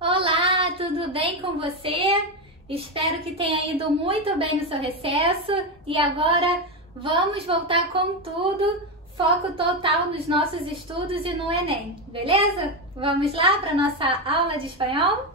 Olá, tudo bem com você? Espero que tenha ido muito bem no seu recesso e agora vamos voltar com tudo, foco total nos nossos estudos e no Enem, beleza? Vamos lá para nossa aula de espanhol?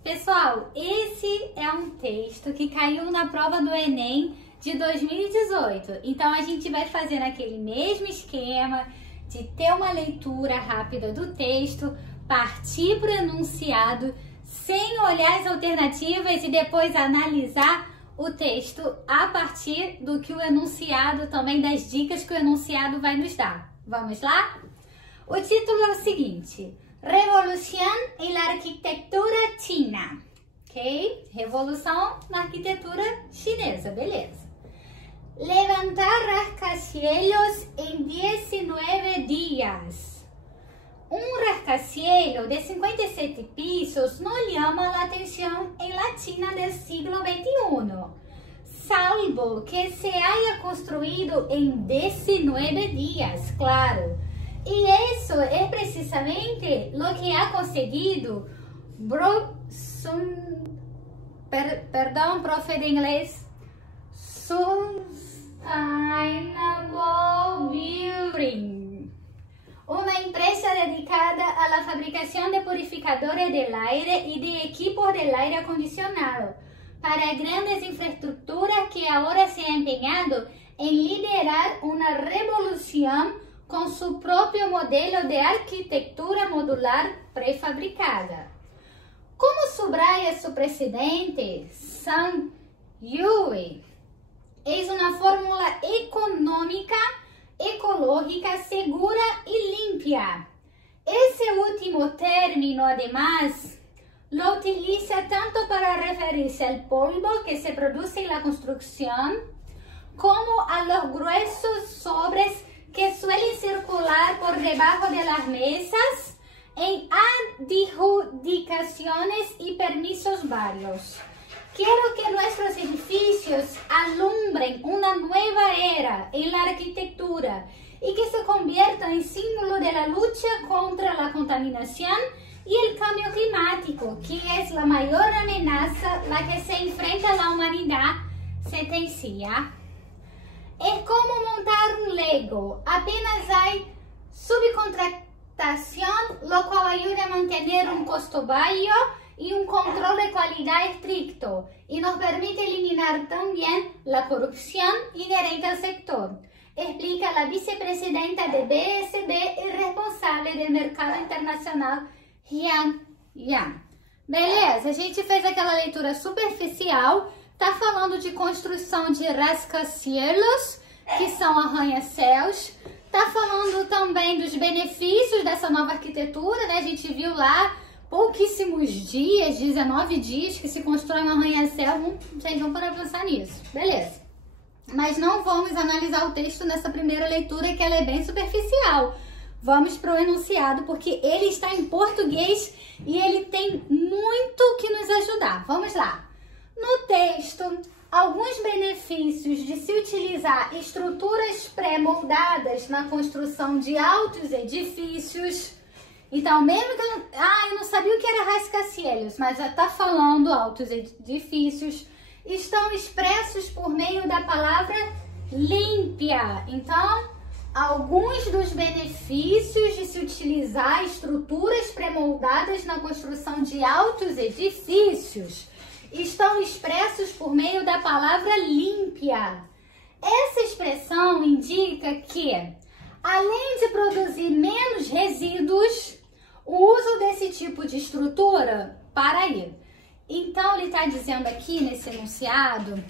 Pessoal, esse é um texto que caiu na prova do Enem de 2018, então a gente vai fazer naquele mesmo esquema de ter uma leitura rápida do texto, partir para o enunciado, sem olhar as alternativas e depois analisar o texto a partir do que o enunciado, também das dicas que o enunciado vai nos dar. Vamos lá? O título é o seguinte: Revolução em la arquitetura china. Ok? Revolução na arquitetura chinesa, beleza. Levantar rascacielos em 19 dias. Um rascacielos de 57 pisos no llama la atención en la China del siglo XXI, salvo que se haya construido en 19 días, claro. Y eso es precisamente lo que ha conseguido perdón, profe de inglés, Sustainable Building, una empresa dedicada a la fabricación de purificadores del aire y de equipos del aire acondicionado para grandes infraestructuras que ahora se ha empeñado en liderar una revolución con su propio modelo de arquitectura modular prefabricada. Como subraya su presidente, Zhang Yue, es una fórmula económica, ecológica, segura y limpia. Ese último término, además, lo utiliza tanto para referirse al polvo que se produce en la construcción, como a los gruesos sobres que suelen circular por debajo de las mesas en adjudicaciones y permisos varios. Quiero que nuestros edificios alumbren una nueva era en la arquitectura y que se conviertan en símbolo de la lucha contra la contaminación y el cambio climático, que es la mayor amenaza a la que se enfrenta la humanidad, sentencia. Es como montar un Lego, apenas hay subcontratación, lo cual ayuda a mantener un costo bajo y un control de calidad estricto, y nos permite eliminar también la corrupción inherente al sector, explica la vicepresidenta de BSB y responsable del mercado internacional, Jian Yang. Beleza, a gente fez aquela leitura superficial, tá falando de construção de rascacielos, que são arranha-céus, tá falando também dos benefícios dessa nova arquitetura, né? A gente viu lá pouquíssimos dias, 19 dias, que se constrói um arranha-céu. Vocês vão para pensar nisso, beleza. Mas não vamos analisar o texto nessa primeira leitura, que ela é bem superficial. Vamos para o enunciado, porque ele está em português e ele tem muito que nos ajudar. Vamos lá. No texto, alguns benefícios de se utilizar estruturas pré-moldadas na construção de altos edifícios. Então, mesmo que eu não sabia o que era rascacielos, mas já está falando altos edifícios, estão expressos por meio da palavra limpia. Então, alguns dos benefícios de se utilizar estruturas pré-moldadas na construção de altos edifícios estão expressos por meio da palavra limpia. Essa expressão indica que, além de produzir menos resíduos, o uso desse tipo de estrutura para aí. Então, ele está dizendo aqui nesse enunciado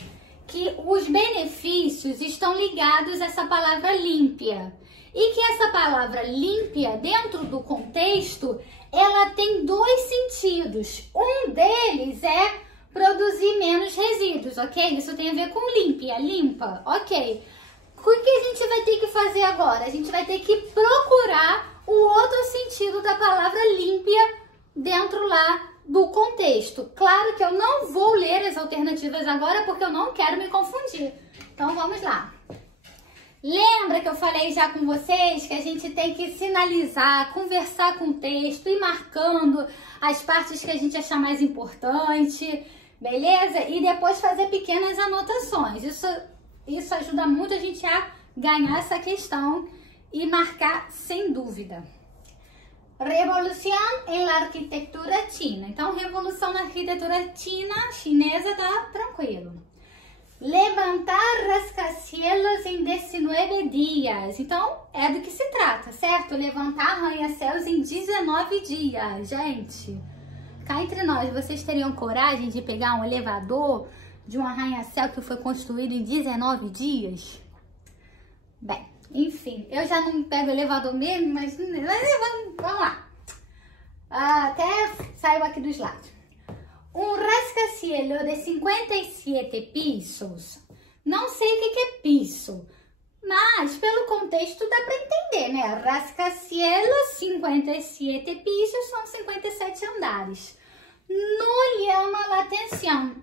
que os benefícios estão ligados a essa palavra limpia. E que essa palavra limpia, dentro do contexto, ela tem dois sentidos. Um deles é produzir menos resíduos, ok? Isso tem a ver com limpia, limpa, ok? O que a gente vai ter que fazer agora? A gente vai ter que procurar o outro sentido da palavra limpia dentro lá do contexto. Claro que eu não vou ler as alternativas agora porque eu não quero me confundir. Então vamos lá. Lembra que eu falei já com vocês que a gente tem que sinalizar, conversar com o texto, ir marcando as partes que a gente achar mais importante, beleza? E depois fazer pequenas anotações. Isso ajuda muito a gente a ganhar essa questão e marcar sem dúvida. Revolução em arquitetura china. Então, revolução na arquitetura chinesa tá tranquilo. Levantar rascacielos em 19 dias. Então, é do que se trata, certo? Levantar arranha-céus em 19 dias. Gente, cá entre nós, vocês teriam coragem de pegar um elevador de um arranha-céu que foi construído em 19 dias? Bem, enfim, eu já não pego elevador mesmo, mas vamos lá. Até saiu aqui dos lados. Um rascacielos de 57 pisos. Não sei o que é piso, mas pelo contexto dá para entender, né? Rascacielos, 57 pisos, são 57 andares. Não chama a atenção.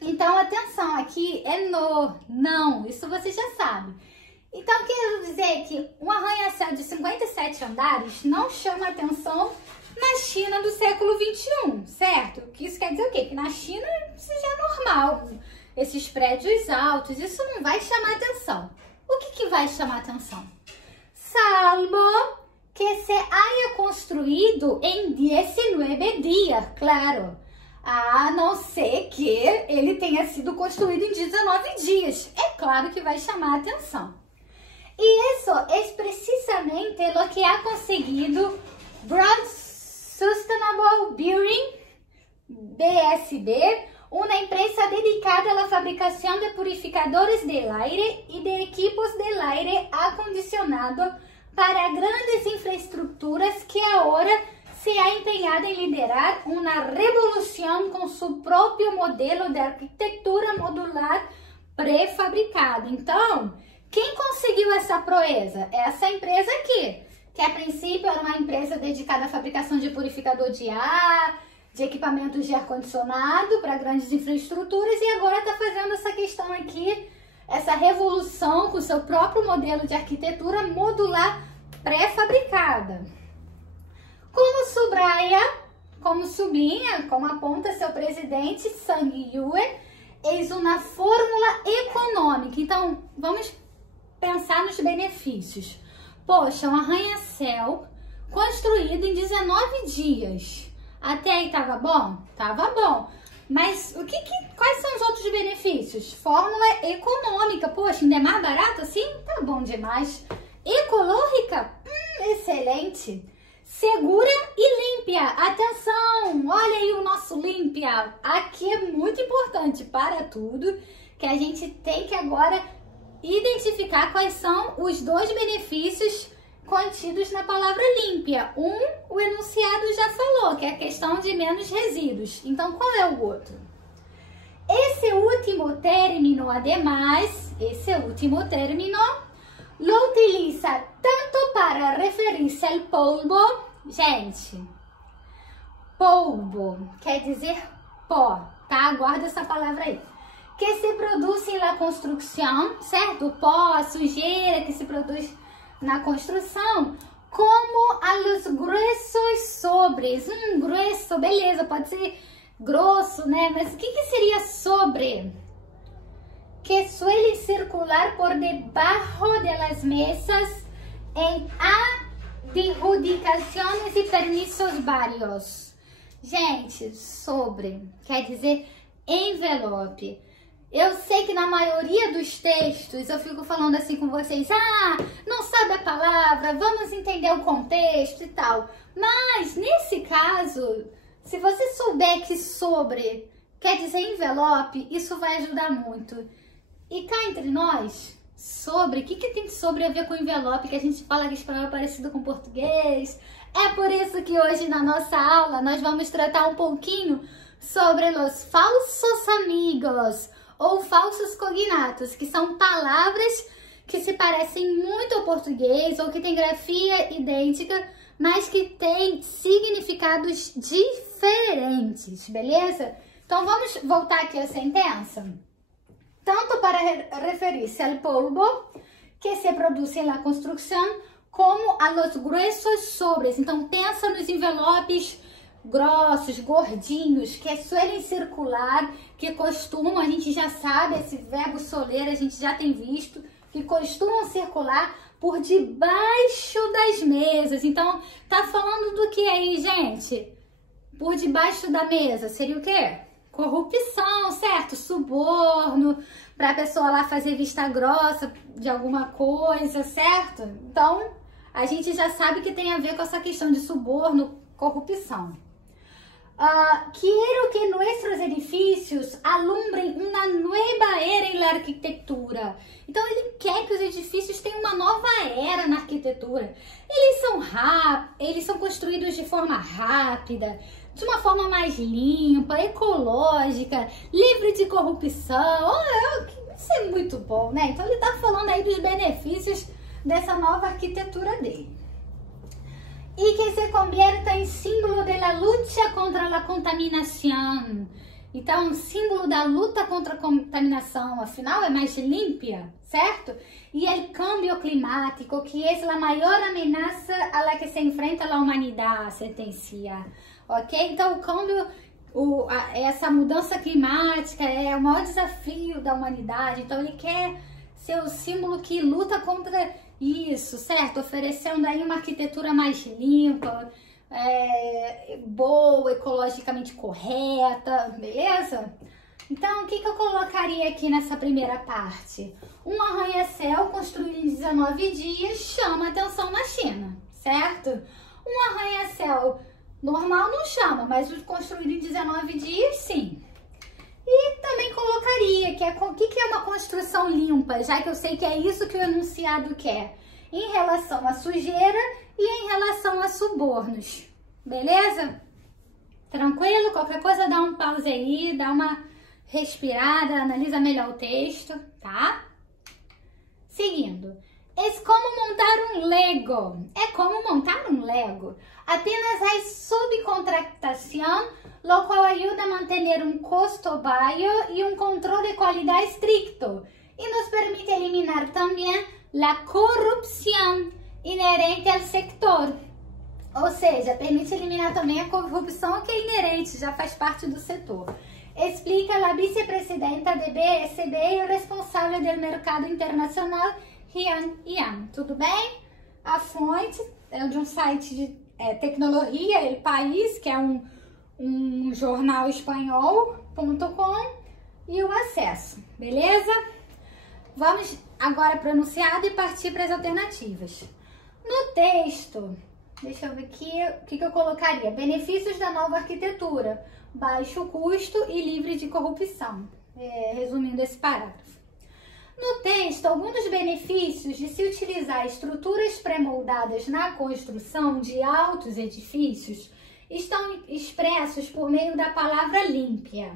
Então, atenção aqui é não. Isso você já sabe. Então, quero dizer que um arranha-céu de 57 andares não chama atenção na China do século XXI, certo? Que isso quer dizer o quê? Que na China isso já é normal. Esses prédios altos, isso não vai chamar atenção. O que vai chamar atenção? Salvo que se haya construído em 19 dias, claro. A não ser que ele tenha sido construído em 19 dias. É claro que vai chamar atenção. E isso é precisamente o que ha conseguido Broad Sustainable Building, BSB, uma empresa dedicada à fabricação de purificadores de aire e de equipos de aire acondicionado para grandes infraestruturas que agora se ha empenhado em liderar uma revolução com seu próprio modelo de arquitetura modular pré-fabricado. Então, quem conseguiu essa proeza? Essa empresa aqui, que a princípio era uma empresa dedicada à fabricação de purificador de ar, de equipamentos de ar-condicionado para grandes infraestruturas, e agora está fazendo essa questão aqui, essa revolução com seu próprio modelo de arquitetura modular pré-fabricada. Como sublinha, como aponta seu presidente Zhang Yue, eis uma fórmula econômica. Então, vamos pensar nos benefícios. Poxa, um arranha-céu construído em 19 dias. Até aí tava bom? Tava bom. Mas quais são os outros benefícios? Fórmula econômica. Poxa, ainda é mais barato assim? Tá bom demais. Ecológica? Excelente. Segura e límpia. Atenção, olha aí o nosso límpia. Aqui é muito importante para tudo, que a gente tem que agora identificar quais são os dois benefícios contidos na palavra límpia. O enunciado já falou, que é a questão de menos resíduos. Então, qual é o outro? Esse último término, ademais, lo utiliza tanto para referir-se ao polvo, gente, polvo quer dizer pó, tá? Guarda essa palavra aí. Que se produz na construção, certo? Pó, a sujeira que se produz na construção, como a los gruesos sobres. Grueso, beleza, pode ser grosso, né? Mas o que seria sobre? Que suele circular por debajo de las mesas em adjudicações e permissos vários. Gente, sobre quer dizer envelope. Eu sei que na maioria dos textos eu fico falando assim com vocês, não sabe a palavra, vamos entender o contexto e tal. Mas nesse caso, se você souber que sobre quer dizer envelope, isso vai ajudar muito. E cá entre nós, sobre, o que tem sobre a ver com envelope, que a gente fala que espanhol é parecido com português? É por isso que hoje na nossa aula nós vamos tratar um pouquinho sobre os falsos amigos ou falsos cognatos, que são palavras que se parecem muito ao português ou que têm grafia idêntica, mas que tem significados diferentes, beleza? Então vamos voltar aqui à sentença. Tanto para referir-se ao polvo que se produce na construção, como a los gruesos sobres. Então pensa nos envelopes grossos, gordinhos, que suelen circular, que costumam, a gente já sabe, esse verbo soler a gente já tem visto, que costumam circular por debaixo das mesas. Então, tá falando do que aí, gente? Por debaixo da mesa, seria o quê? Corrupção, certo? Suborno, pra pessoa lá fazer vista grossa de alguma coisa, certo? Então, a gente já sabe que tem a ver com essa questão de suborno, corrupção. Quiero que nuestros edificios alumbrem uma nova era na arquitetura. Então ele quer que os edifícios tenham uma nova era na arquitetura. Eles são construídos de forma rápida, de uma forma mais limpa, ecológica, livre de corrupção. Isso é muito bom, né? Então ele está falando aí dos benefícios dessa nova arquitetura dele. E que se convierta em símbolo da luta contra a contaminação. Então, um símbolo da luta contra a contaminação, afinal, é mais limpa, certo? E o câmbio climático, que é a maior ameaça a la que se enfrenta a humanidade, sentencia. Ok? Então, o câmbio, essa mudança climática é o maior desafio da humanidade. Então, ele quer ser o símbolo que luta contra isso, certo? Oferecendo aí uma arquitetura mais limpa, boa, ecologicamente correta, beleza? Então, o que eu colocaria aqui nessa primeira parte? Um arranha-céu construído em 19 dias chama atenção na China, certo? Um arranha-céu normal não chama, mas o construído em 19 dias, sim. E também colocaria o que é uma construção limpa, já que eu sei que é isso que o enunciado quer, em relação à sujeira e em relação a subornos. Beleza? Tranquilo? Qualquer coisa dá um pause aí, dá uma respirada, analisa melhor o texto, tá? Seguindo. É como montar um Lego. É como montar um Lego. Apenas a subcontratação, lo qual ajuda a manter um custo baixo e um controle de qualidade estricto. E nos permite eliminar também a corrupção inerente ao sector. Ou seja, permite eliminar também a corrupção que é inerente, já faz parte do setor. Explica a vice-presidenta de BSB e o responsável do mercado internacional, Rian Yang. Tudo bem? A fonte é de um site de tecnologia, El País, que é um jornal espanhol.com, e o acesso, beleza? Vamos agora para o enunciado e partir para as alternativas. No texto, deixa eu ver aqui o que eu colocaria. Benefícios da nova arquitetura: baixo custo e livre de corrupção. Resumindo esse parágrafo. No texto, alguns dos benefícios de se utilizar estruturas pré-moldadas na construção de altos edifícios estão expressos por meio da palavra límpia.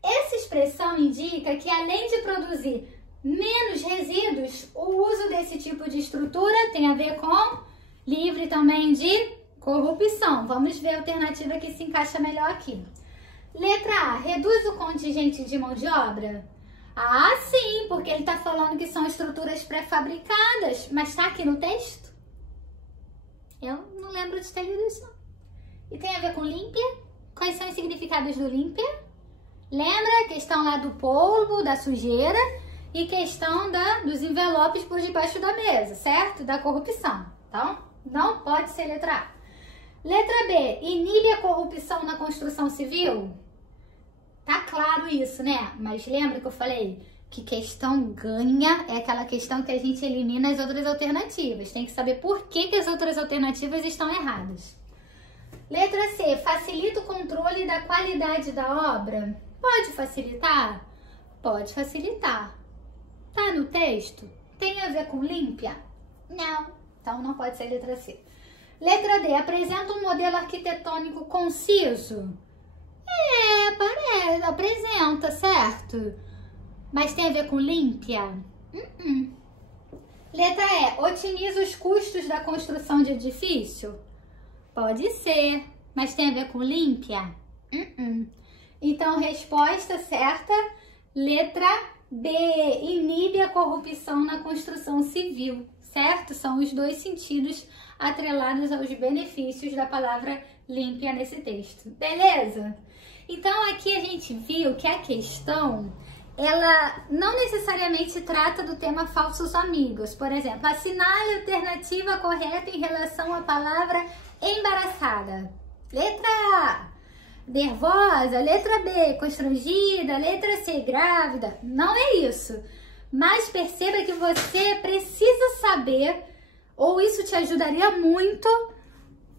Essa expressão indica que, além de produzir menos resíduos, o uso desse tipo de estrutura tem a ver com livre também de corrupção. Vamos ver a alternativa que se encaixa melhor aqui. Letra A, reduz o contingente de mão de obra? Ah, sim, porque ele está falando que são estruturas pré-fabricadas, mas está aqui no texto? Eu não lembro de ter lido isso, não. E tem a ver com límpia? Quais são os significados do límpia? Lembra a questão lá do polvo, da sujeira, e questão dos envelopes por debaixo da mesa, certo? Da corrupção. Então, não pode ser letra A. Letra B, inibe a corrupção na construção civil? Tá claro isso, né? Mas lembra que eu falei que questão ganha é aquela questão que a gente elimina as outras alternativas. Tem que saber por que as outras alternativas estão erradas. Letra C, facilita o controle da qualidade da obra? Pode facilitar? Pode facilitar. Tá no texto? Tem a ver com límpia? Não. Então não pode ser letra C. Letra D, apresenta um modelo arquitetônico conciso? Apresenta, certo? Mas tem a ver com límpia? Letra E, otimiza os custos da construção de edifício? Pode ser, mas tem a ver com limpia? Então, resposta certa, letra B, inibe a corrupção na construção civil, certo? São os dois sentidos atrelados aos benefícios da palavra limpia nesse texto, beleza? Então, aqui a gente viu que a questão, ela não necessariamente trata do tema falsos amigos. Por exemplo, assinale a alternativa correta em relação à palavra embaraçada. Letra A, nervosa. Letra B, constrangida. Letra C, grávida. Não é isso. Mas perceba que você precisa saber, ou isso te ajudaria muito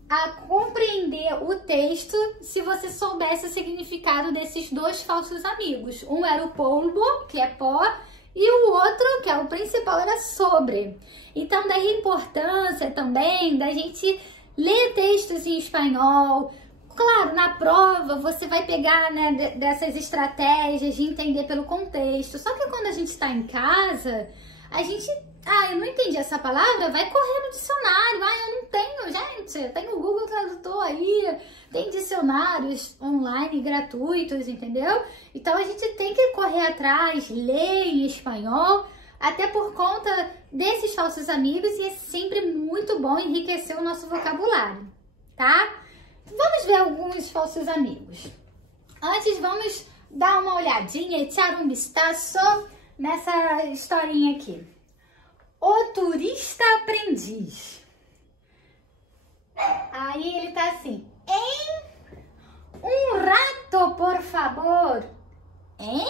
a compreender o texto se você soubesse o significado desses dois falsos amigos. Um era o polvo, que é pó, e o outro, que é o principal, era sobre. Então, daí a importância também da gente ler textos em espanhol. Claro, na prova você vai pegar, né, dessas estratégias de entender pelo contexto. Só que quando a gente está em casa, a gente... eu não entendi essa palavra, vai correr no dicionário. Eu não tenho, gente, tem o Google Tradutor aí, tem dicionários online gratuitos, entendeu? Então a gente tem que correr atrás, ler em espanhol, até por conta desses falsos amigos, e é sempre muito bom enriquecer o nosso vocabulário, tá? Vamos ver alguns falsos amigos. Antes, vamos dar uma olhadinha, echar um vistazo nessa historinha aqui. O turista aprendiz. Aí ele tá assim, hein? Um rato, por favor. Hein?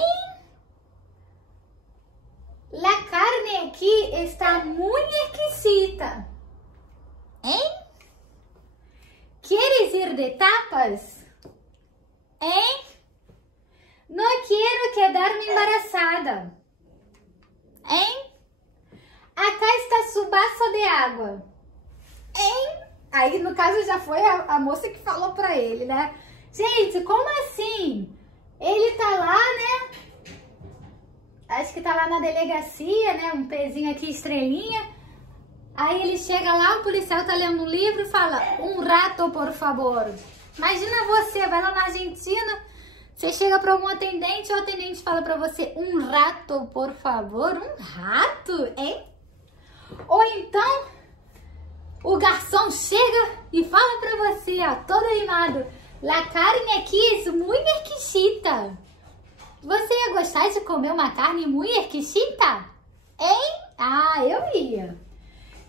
La carne aqui está muito exquisita. Hein? ¿Quieres ir de tapas? Hein? No quiero quedar-me embarazada. Hein? Acá está su vaso de água. Hein? Aí, no caso, já foi a moça que falou pra ele, né? Gente, como assim? Ele tá lá, né? Acho que tá lá na delegacia, né? Um pezinho aqui, estrelinha. Aí ele chega lá, o policial tá lendo um livro e fala, um rato, por favor. Imagina você, vai lá na Argentina, você chega pra algum atendente, o atendente fala pra você, um rato, por favor. Um rato, hein? Ou então, o garçom chega e fala pra você, ó, todo animado, la carne aqui é muito exquisita. Você ia gostar de comer uma carne muito exquisita? Hein? Eu ia.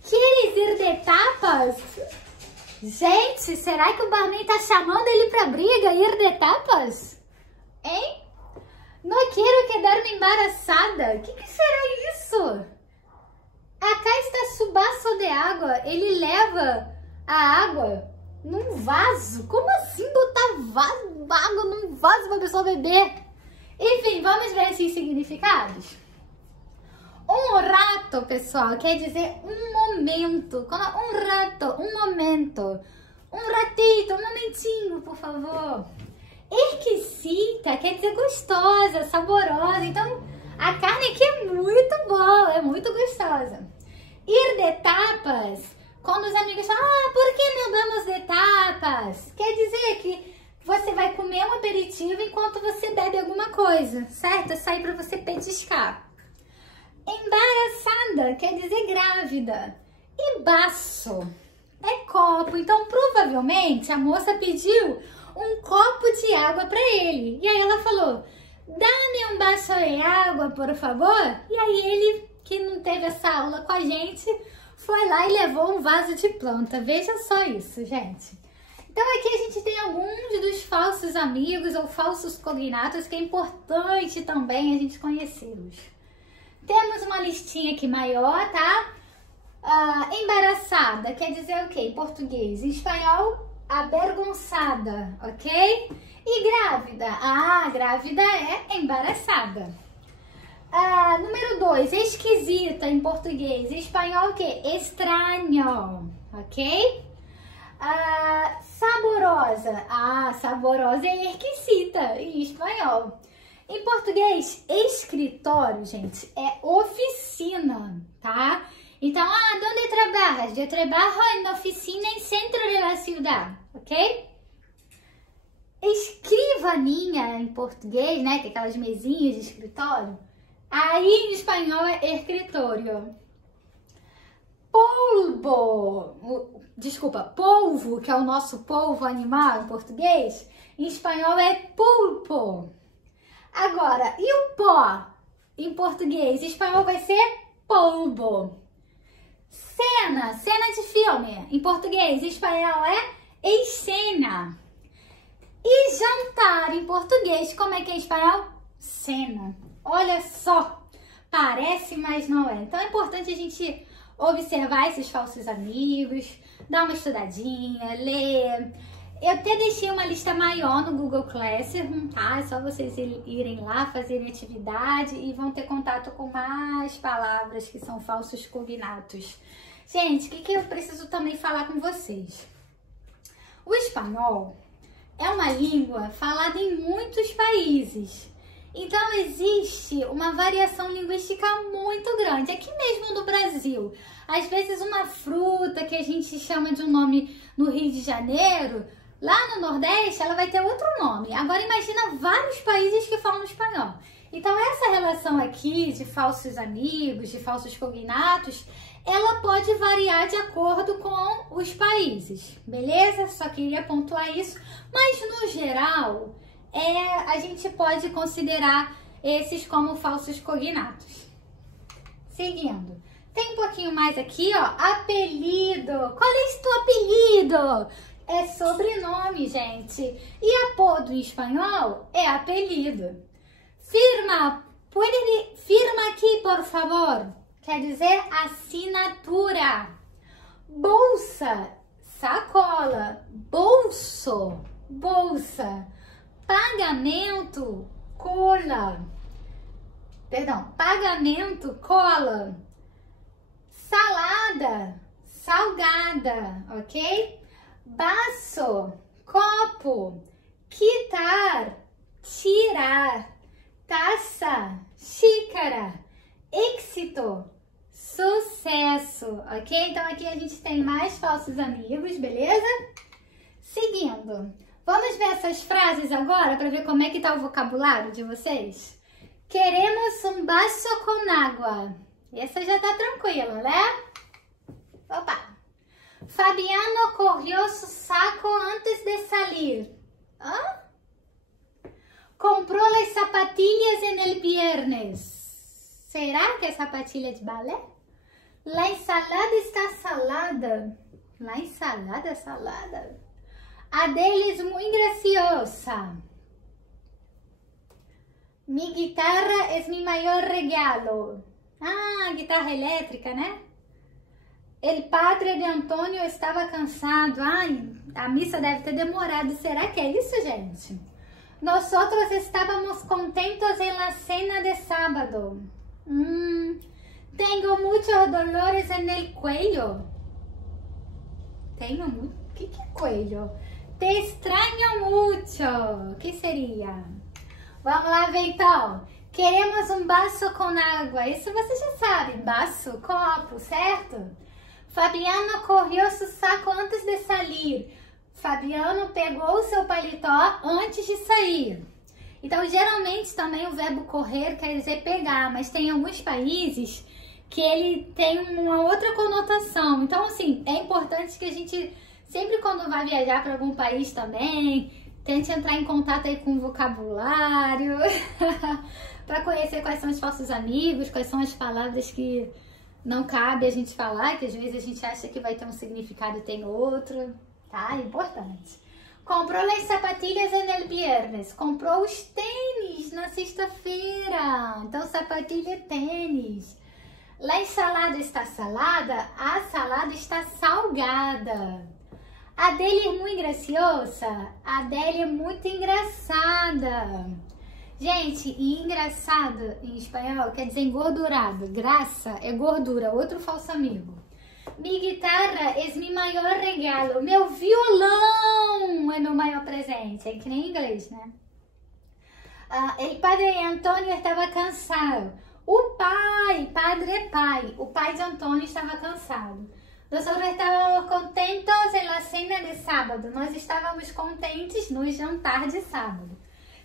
Queres ir de tapas? Gente, será que o barman tá chamando ele pra briga, ir de tapas? Hein? Não quero quedar-me embaraçada. O que será isso? Acá está su vaso de água. Ele leva a água num vaso. Como assim botar água num vaso pra pessoa beber? Enfim, vamos ver esses significados? Um rato, pessoal, quer dizer um momento. Um rato, um momento. Um ratito, um momentinho, por favor. Exquisita quer dizer gostosa, saborosa. Então, a carne aqui é muito boa, é muito gostosa. Ir de tapas, quando os amigos falam, por que não vamos de tapas? Quer dizer que você vai comer um aperitivo enquanto você bebe alguma coisa, certo? É sair para você petiscar. Embaraçada quer dizer grávida. E baço é copo. Então, provavelmente, a moça pediu um copo de água para ele. E aí ela falou, dá-me um baço de água, por favor. E aí ele, que não teve essa aula com a gente, foi lá e levou um vaso de planta. Veja só isso, gente. Então, aqui a gente tem alguns dos falsos amigos ou falsos cognatos que é importante também a gente conhecê-los. Temos uma listinha aqui maior, tá? Embaraçada quer dizer o quê? Em português. Em espanhol, avergonçada, ok? E grávida? Grávida é embaraçada. Número 2, esquisita em português. Em espanhol, o quê? Estranho, ok? Saborosa. Saborosa é exquisita em espanhol. Em português, escritório, gente, é oficina, tá? Então, ¿dónde trabajas? Eu trabalho em oficina em centro da cidade, ok? Escrivaninha em português, né? Que é aquelas mesinhas de escritório. Aí em espanhol é escritório. Polvo, que é o nosso polvo animal em português, em espanhol é pulpo. Agora, e o pó em português? Em espanhol vai ser polvo. Cena de filme, em português, em espanhol é escena. E jantar em português, como é que é em espanhol? Cena. Olha só, parece, mas não é. Então é importante a gente observar esses falsos amigos, dar uma estudadinha, ler. Eu até deixei uma lista maior no Google Classroom, tá? É só vocês irem lá, fazerem atividade e vão ter contato com mais palavras que são falsos cognatos. Gente, o que eu preciso também falar com vocês? O espanhol é uma língua falada em muitos países. Então, existe uma variação linguística muito grande. Aqui mesmo no Brasil, às vezes uma fruta que a gente chama de um nome no Rio de Janeiro, lá no Nordeste, ela vai ter outro nome. Agora, imagina vários países que falam espanhol. Então, essa relação aqui de falsos amigos, de falsos cognatos, ela pode variar de acordo com os países, beleza? Só queria pontuar isso, mas no geral, a gente pode considerar esses como falsos cognatos. Seguindo, tem um pouquinho mais aqui, ó, apelido. Qual é esse teu apelido? É sobrenome, gente. E apodo em espanhol é apelido. Firma, firma aqui, por favor. Quer dizer assinatura. Bolsa, sacola. Bolso, bolsa. Pagamento, cola. Perdão, pagamento, cola. Salada, salgada, ok? Baço, copo. Quitar, tirar. Taça, xícara. Êxito, sucesso, ok? Então aqui a gente tem mais falsos amigos, beleza? Seguindo, vamos ver essas frases agora para ver como é que tá o vocabulário de vocês? Queremos um vaso com água. Essa já tá tranquila, né? Opa! Fabiano corrió su saco antes de salir. Hã? Comprou las zapatillas en el viernes. Será que é sapatilha de balé? La ensalada está salada. La ensalada salada. Adele es muy graciosa. Mi guitarra es mi mayor regalo. Ah, guitarra elétrica, né? El padre de Antônio estava cansado. Ai, a missa deve ter demorado. Será que é isso, gente? Nosotros estábamos contentos en la cena de sábado. Tenho muitos dolores en el cuello. Tenho muito? O que é coelho? Te extraño mucho. O que seria? Vamos lá ver então. Queremos um vaso com água. Isso você já sabe. Vaso, copo, certo? Fabiano correu seu saco antes de sair. Fabiano pegou o seu paletó antes de sair. Então, geralmente também o verbo correr quer dizer pegar, mas tem alguns países que ele tem uma outra conotação. Então, assim, é importante que a gente, sempre quando vai viajar para algum país também, tente entrar em contato aí com o vocabulário, para conhecer quais são os falsos amigos, quais são as palavras que não cabe a gente falar, que às vezes a gente acha que vai ter um significado e tem outro, tá? É importante. Comprou as sapatilhas en el viernes. Comprou os tênis na sexta-feira. Então, sapatilha é tênis. La ensalada está salada. A salada está salgada. Adele é muito graciosa. Adele é muito engraçada. Gente, e engraçado em espanhol quer dizer engordurado. Graça é gordura. Outro falso amigo. Mi guitarra é meu maior regalo. Meu violão é meu maior presente. É que nem em inglês, né? El padre Antônio estava cansado. O pai, padre pai. O pai de Antônio estava cansado. Nosotros estábamos contentos en la cena de sábado. Nós estávamos contentes no jantar de sábado.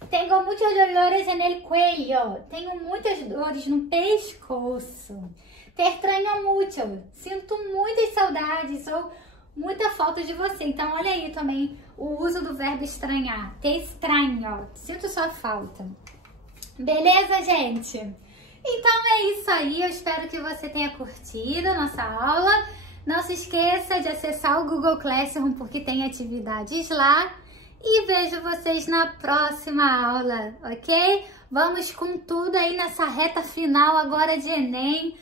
Tenho muitos dolores no cuello. Tenho muitas dores no pescoço. Te extraño muito. Sinto muitas saudades ou muita falta de você. Então, olha aí também o uso do verbo estranhar. Te estranho. Sinto sua falta. Beleza, gente? Então, é isso aí. Eu espero que você tenha curtido a nossa aula. Não se esqueça de acessar o Google Classroom, porque tem atividades lá. E vejo vocês na próxima aula, ok? Vamos com tudo aí nessa reta final agora de Enem.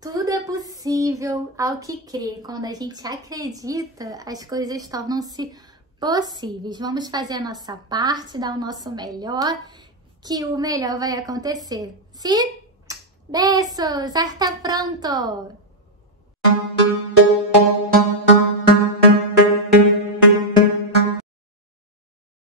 Tudo é possível ao que crê. Quando a gente acredita, as coisas tornam-se possíveis. Vamos fazer a nossa parte, dar o nosso melhor, que o melhor vai acontecer. Sim? Beijos! Hasta pronto!